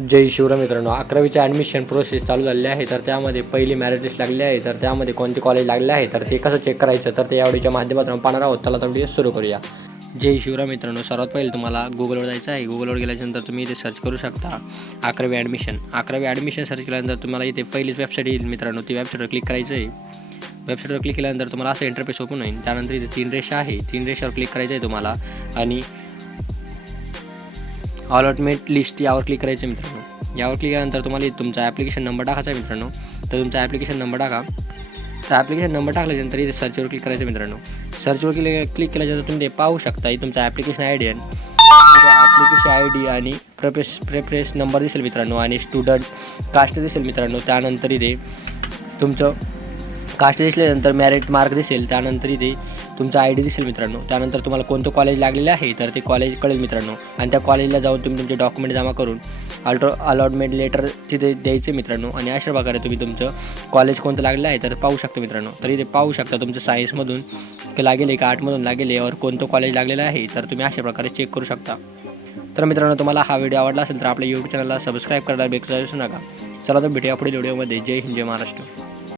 जय शिवराम मित्रांनो. अकरावीचे admission process चालू झालेली आहे. तर त्यामध्ये पहिली मॅरिट लिस्ट लागली आहे. तर त्यामध्ये कोणते कॉलेज लागले आहे? तर ते कसं चेक करायचं? तर ते यावेळीच्या माध्यमातून पाहणार आहोत. त्याला तर व्हिडिओ सुरू करूया. जय शिवराम मित्रांनो. सर्वात पहिले तुम्हाला गुगलवर जायचं आहे. गुगलवर गेल्याच्यानंतर तुम्ही इथे सर्च करू शकता अकरावी ॲडमिशन अकरावी ॲडमिशन सर्च केल्यानंतर तुम्हाला इथे पहिलीच वेबसाईट येईल मित्रांनो. ती वेबसाईटवर क्लिक करायचं आहे. वेबसाईटवर क्लिक केल्यानंतर तुम्हाला असं इंटरफेस ओपन होईल. त्यानंतर इथे तीन रेषा आहे. तीन रेषावर क्लिक करायचं आहे तुम्हाला. आणि अलॉटमेंट लिस्ट यावर क्लिक करायचं मित्रांनो. यावर क्लिक केल्यानंतर तुम्हाला तुमचा ॲप्लिकेशन नंबर टाकायचा आहे मित्रांनो. तर तुमचा ॲप्लिकेशन नंबर टाका. तर ॲप्लिकेशन नंबर टाकल्यानंतर इथे सर्चवर क्लिक करायचं मित्रांनो. सर्चवर क्लिक क्लिक केल्यानंतर तुम्ही ते पाहू शकता. इथे तुमचा ॲप्लिकेशन आय डी आहे. ॲप्लिकेशन आय डी आणि प्रेफरेस प्रेफरेस नंबर दिसेल मित्रांनो. आणि स्टुडंट कास्ट दिसेल मित्रांनो. त्यानंतर इथे तुमचं कास्ट दिसल्यानंतर मॅरिट मार्क दिसेल त्यानंतर इथे तुमचा आय डी दिसेल मित्रांनो. त्यानंतर तुम्हाला कोणतं कॉलेज लागलेलं आहे तर ते कॉलेज कळेल मित्रांनो. आणि त्या कॉलेजला जाऊन तुम्ही तुमचे डॉक्युमेंट जमा करून अल्ट्रो अलॉटमेंट लेटर तिथे द्यायचे मित्रांनो. आणि अशा प्रकारे तुम्ही तुमचं कॉलेज कोणतं लागलेलं आहे तर पाहू शकता मित्रांनो. तर इथे पाहू शकता तुमचं सायन्समधून की लागेल आहे का आर्टमधून लागेल आहे और कोणतं कॉलेज लागलेलं आहे तर तुम्ही अशा प्रकारे चेक करू शकता. तर मित्रांनो तुम्हाला हा व्हिडिओ आवडला असेल तर आपल्या यूट्यूब चॅनलला सबस्क्राईब करायला विसरू नका. चला तर भेटूया पुढील व्हिडिओमध्ये जय हिंद जय महाराष्ट्र.